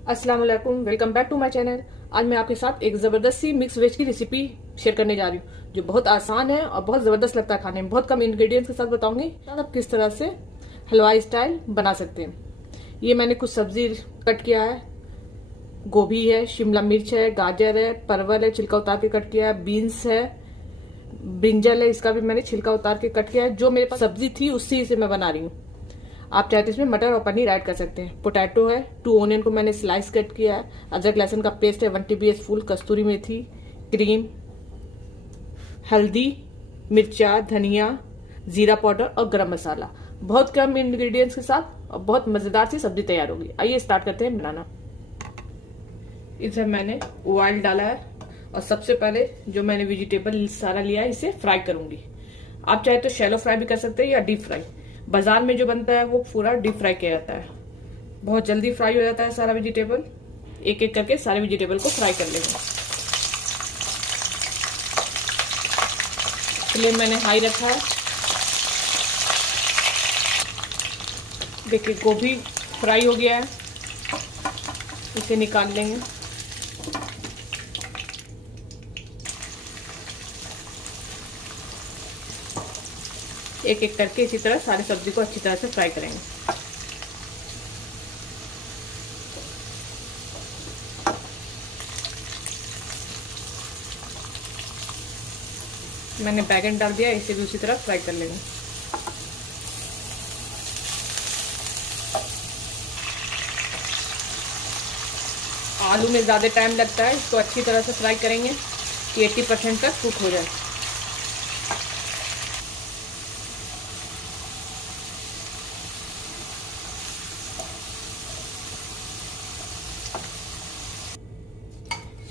अस्सलाम वालेकुम, welcome back to my channel. आज मैं आपके साथ एक ज़बरदस्त सी मिक्स वेज की रेसिपी शेयर करने जा रही हूँ जो बहुत आसान है और बहुत ज़बरदस्त लगता है खाने में। बहुत कम इंग्रेडिएंट्स के साथ बताऊंगी आप किस तरह से हलवाई स्टाइल बना सकते हैं। ये मैंने कुछ सब्जी कट किया है, गोभी है, शिमला मिर्च है, गाजर है, परवल है, छिलका उतार के कट किया है, बीन्स है, ब्रिंजल है, इसका भी मैंने छिलका उतार के कट किया है। जो मेरे पास सब्जी थी उसी से मैं बना रही हूँ। आप चाहे तो इसमें मटर और पनीर ऐड कर सकते हैं। पोटैटो है, 2 ऑनियन को मैंने स्लाइस कट किया है, अदरक लहसुन का पेस्ट है, 1 TBS फूल, कस्तूरी मेथी, क्रीम, हल्दी, मिर्चा, धनिया, जीरा पाउडर और गरम मसाला। बहुत कम इंग्रेडिएंट्स के साथ और बहुत मजेदार सी सब्जी तैयार होगी। आइए स्टार्ट करते हैं बनाना। इधर मैंने ऑयल डाला है और सबसे पहले जो मैंने वेजिटेबल सारा लिया है इसे फ्राई करूंगी। आप चाहे तो शैलो फ्राई भी कर सकते हैं या डीप फ्राई। बाजार में जो बनता है वो पूरा डीप फ्राई किया जाता है, बहुत जल्दी फ्राई हो जाता है सारा वेजिटेबल। एक एक करके सारे वेजिटेबल को फ्राई कर लेंगे। फ्लेम मैंने हाई रखा है। देखिए गोभी फ्राई हो गया है, इसे निकाल लेंगे। एक एक करके इसी तरह सारी सब्जी को अच्छी तरह से फ्राई करेंगे। मैंने बैगन डाल दिया, इसे भी उसी तरह फ्राई कर लेंगे। आलू में ज़्यादा टाइम लगता है, इसको अच्छी तरह से फ्राई करेंगे कि 80% तक कुक हो जाए।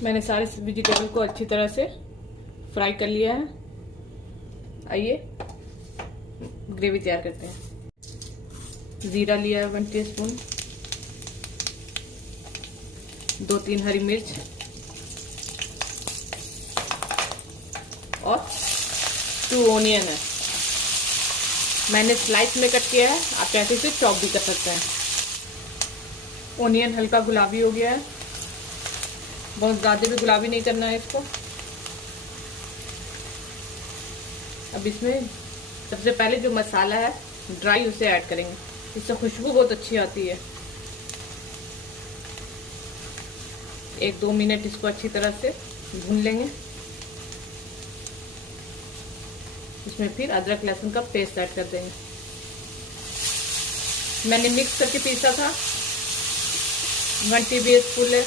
मैंने सारे वेजिटेबल को अच्छी तरह से फ्राई कर लिया है। आइए ग्रेवी तैयार करते हैं। जीरा लिया है 1 टीस्पून, 2-3 हरी मिर्च और 2 ऑनियन है, मैंने स्लाइस में कट किया है। आप चाहे तो इसे चॉप भी कर सकते हैं। ऑनियन हल्का गुलाबी हो गया है, बहुत ज़्यादा भी गुलाबी नहीं करना है इसको। अब इसमें सबसे पहले जो मसाला है ड्राई उसे ऐड करेंगे, इससे खुशबू बहुत अच्छी आती है। 1-2 मिनट इसको अच्छी तरह से भून लेंगे। इसमें फिर अदरक लहसुन का पेस्ट ऐड कर देंगे। मैंने मिक्स करके पीसा था, 1 TBS फुल है।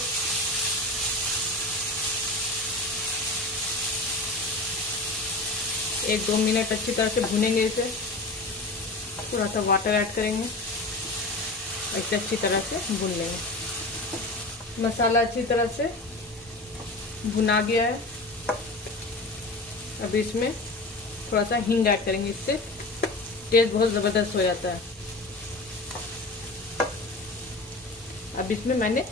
एक 2 मिनट अच्छी तरह से भूनेंगे इसे। थोड़ा सा वाटर ऐड करेंगे, इसे अच्छी तरह से भून लेंगे। मसाला अच्छी तरह से भुना गया है। अब इसमें थोड़ा सा हींग ऐड करेंगे, इससे टेस्ट बहुत ज़बरदस्त हो जाता है। अब इसमें मैंने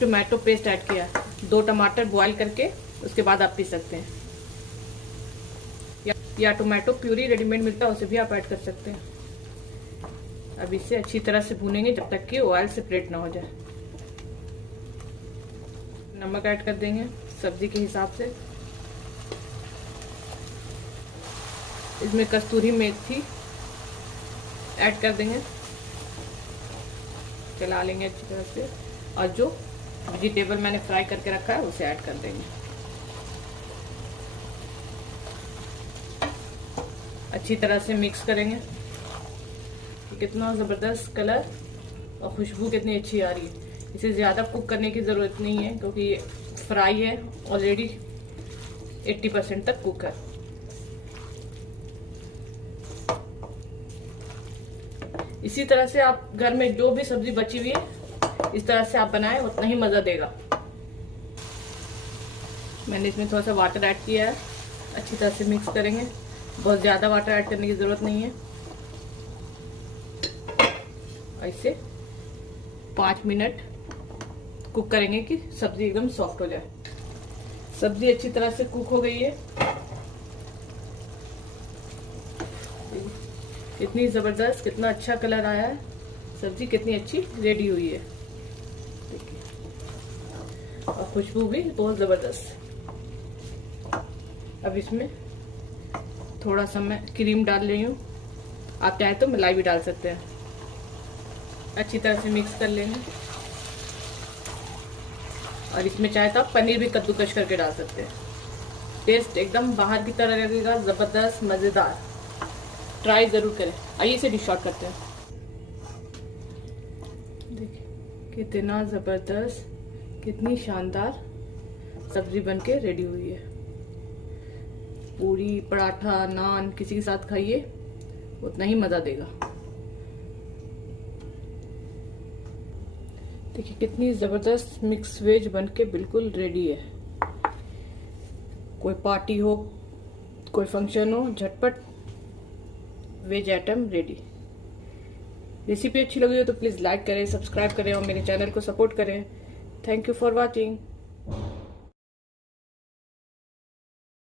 टोमेटो पेस्ट ऐड किया, 2 टमाटर बॉईल करके उसके बाद आप पी सकते हैं, या टोमेटो प्यूरी रेडीमेड मिलता है उसे भी आप ऐड कर सकते हैं। अब इसे अच्छी तरह से भूनेंगे जब तक कि ऑयल सेपरेट ना हो जाए। नमक ऐड कर देंगे सब्जी के हिसाब से। इसमें कस्तूरी मेथी ऐड कर देंगे, चला लेंगे अच्छी तरह से। और जो वेजिटेबल मैंने फ्राई करके रखा है उसे ऐड कर देंगे। अच्छी तरह से मिक्स करेंगे। कितना ज़बरदस्त कलर और खुशबू कितनी अच्छी आ रही है। इसे ज़्यादा कुक करने की ज़रूरत नहीं है क्योंकि ये फ्राई है ऑलरेडी, 80% तक कुक है। इसी तरह से आप घर में जो भी सब्जी बची हुई है इस तरह से आप बनाएं, उतना ही मज़ा देगा। मैंने इसमें थोड़ा सा वाटर ऐड किया है, अच्छी तरह से मिक्स करेंगे। बहुत ज़्यादा वाटर ऐड करने की ज़रूरत नहीं है। ऐसे 5 मिनट कुक करेंगे कि सब्जी एकदम सॉफ्ट हो जाए। सब्जी अच्छी तरह से कुक हो गई है। इतनी ज़बरदस्त, कितना अच्छा कलर आया है, सब्जी कितनी अच्छी रेडी हुई है। और खुशबू भी बहुत जबरदस्त। अब इसमें थोड़ा सा मैं क्रीम डाल रही हूँ, आप चाहे तो मलाई भी डाल सकते हैं। अच्छी तरह से मिक्स कर लेंगे और इसमें चाहे तो आप पनीर भी कद्दूकश करके डाल सकते हैं। टेस्ट एकदम बाहर की तरह लगेगा, जबरदस्त मजेदार। ट्राई जरूर करें। आइए इसे डिश आउट करते हैं। देखिए कितना जबरदस्त, कितनी शानदार सब्जी बनके रेडी हुई है। पूरी, पराठा, नान किसी के साथ खाइए, उतना ही मजा देगा। देखिए कितनी जबरदस्त मिक्स वेज बनके बिल्कुल रेडी है। कोई पार्टी हो, कोई फंक्शन हो, झटपट वेज आइटम रेडी। रेसिपी अच्छी लगी हो तो प्लीज लाइक करें, सब्सक्राइब करें और मेरे चैनल को सपोर्ट करें। Thank you for watching.